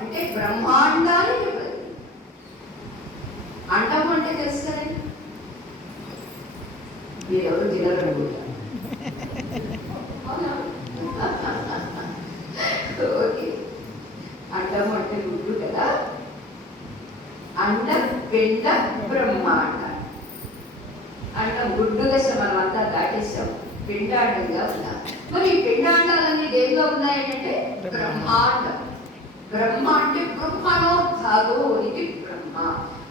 అంటే బ్రహ్మాండానికి ప్రతీక. అండం అంటే తెలుసు కదండి, మీరెవరు తినరనుకుంటారు. ఓకే, అండం అంటే గుడ్డు కదా. అండ పిండ బ్రహ్మాండ. అండం గుడ్డు దశ మనం అంతా దాటేసాం, పిండాండంగా ఉన్నాం. మరి ఈ పిండాండాలన్నీ దేనిలో ఉన్నాయంటే బ్రహ్మాండం. బ్రహ్మ అంటే బ్రహ్మణోద్ధాదో ఇది బ్రహ్మ,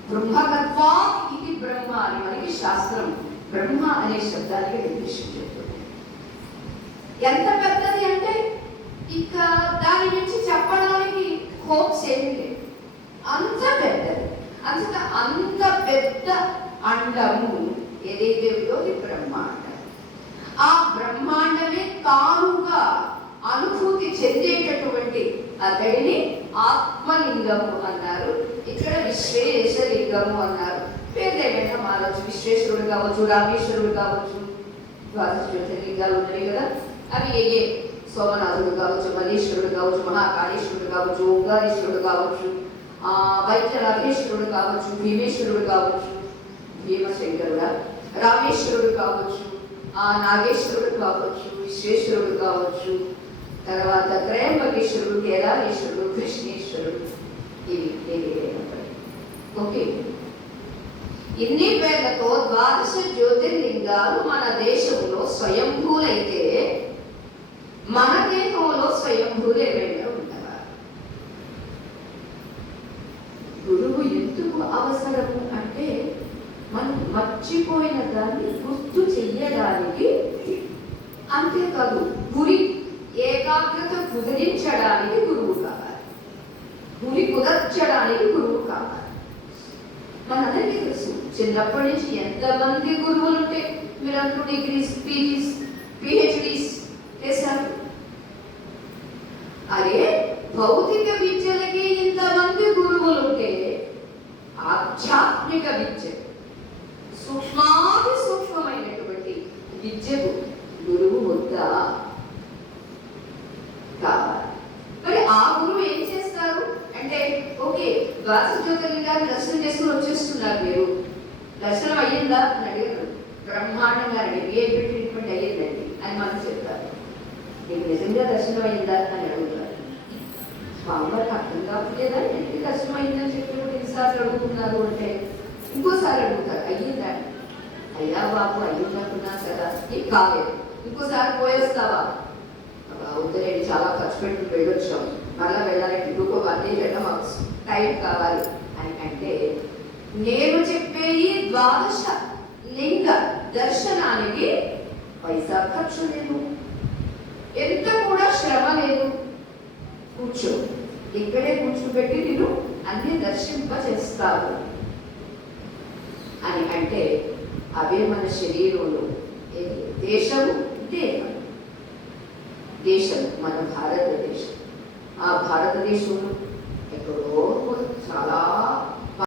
బ్రహ్మకత్వా ఇది బ్రహ్మ అని మనకి శాస్త్రం బ్రహ్మ అనే శబ్దానికి నిర్దేశం చెప్తుంది. ఎంత పెద్దది అంటే ఇక దాని నుంచి చెప్పడానికి హోప్స్ ఏమీ లేదు, అంత పెద్దది. అంత పెద్ద అండము ఏదైతే ఉందో అది బ్రహ్మాండం. ఆ బ్రహ్మాండమే తానుగా అనుభూతి చెందేటటువంటి అతడిని ఆత్మలింగము అన్నారు. ఇక్కడ విశ్వేశలింగము అన్నారు. పేరు ఏమైనా మారవచ్చు, విశ్వేశ్వరుడు కావచ్చు, రామేశ్వరుడు కావచ్చు, ద్వాదశ జ్యోతిర్లింగాలు ఉన్నాయి కదా, అవి ఏ సోమనాథుడు కావచ్చు, మల్లేశ్వరుడు కావచ్చు, మహాకాళేశ్వరుడు కావచ్చు, ఓంకారేశ్వరుడు కావచ్చు, వైద్యనాథేశ్వరుడు కావచ్చు, భీమేశ్వరుడు కావచ్చు, భీమశంకరుడా, రామేశ్వరుడు కావచ్చు, నాగేశ్వరుడు కావచ్చు, విశ్వేశ్వరుడు కావచ్చు, తర్వాత త్రయంబకేశ్వరుడు, కేదారేశ్వరుడు, కృష్ణేశ్వరుడు, ఇవి ఓకే. ఇన్ని పేర్లతో ద్వాదశ జ్యోతిర్లింగాలు మన దేశంలో స్వయంభూలైతే మన దేహంలో స్వయంభూలు ఏమైనా ఉంటారా? గురువు ఎందుకు అవసరము అంటే మనం మర్చిపోయిన దాన్ని గుర్తు చెయ్యడానికి, అంతేకాదు గురి ఏకాగ్రత కుదిరించడానికి గురువు కావాలి, గురి కుదర్చడానికి గురువు కావాలి. మనందరికీ తెలుసు, చిన్నప్పటి నుంచి ఎంతమంది గురువులు ఉంటే మీరందరూ డిగ్రీస్, పీజీస్, పిహెచ్డీస్ చేశారు. అదే భౌతిక విద్యలకి ఇంతమంది గురువులు ఉంటే ఆధ్యాత్మిక విద్య, సూక్ష్మాతి సూక్ష్మమైనటువంటి విద్యకు గురువు వద్దా కావాలి. మరి ఆ గురువు ఏం చేస్తారు అంటే, ఓకే ద్వాదశ జ్యోతిర్లింగాన్ని దర్శనం చేసుకుని వచ్చేస్తున్నారు, మీరు దర్శనం అయ్యిందా అని అడిగారు. బ్రహ్మాండంగా ఏ ట్రీట్మెంట్ అయ్యిందండి అని మనం చెప్తారు. నీకు నిజంగా దర్శనం అయ్యిందా అని అడుగుతారు. స్వామివారికి అర్థం కావట్లేదా ఏంటి దర్శనం అయ్యిందని చెప్పి ఎన్నిసార్లు అడుగుతున్నారు అంటే ఇంకోసారి అడుగుతారు, అయ్యిందా? అయ్యా బాబు అయ్యిందనుకున్నా కదా, ఏం కాలేదు, ఇంకోసారి పోయేస్తావా? వద్దులేండి, చాలా ఖర్చు పెట్టి వెళ్ళొచ్చాం, మళ్ళీ వెళ్ళాలంటే ఇంకొక 1 day మాకు టైం కావాలి అని అంటే, నేను చెప్పే ఈ ద్వాదశ లింగ దర్శనానికి పైసా ఖర్చు లేదు, ఎంత కూడా శ్రమ లేదు. కూర్చో, ఇక్కడే కూర్చోబెట్టి నేను అన్ని దర్శింపజేస్తావు అని అంటే, అవే మన శరీరంలో దేశము, దేహం. దేశం మన భారతదేశం. ఆ భారతదేశంలో ఎక్కడో చాలా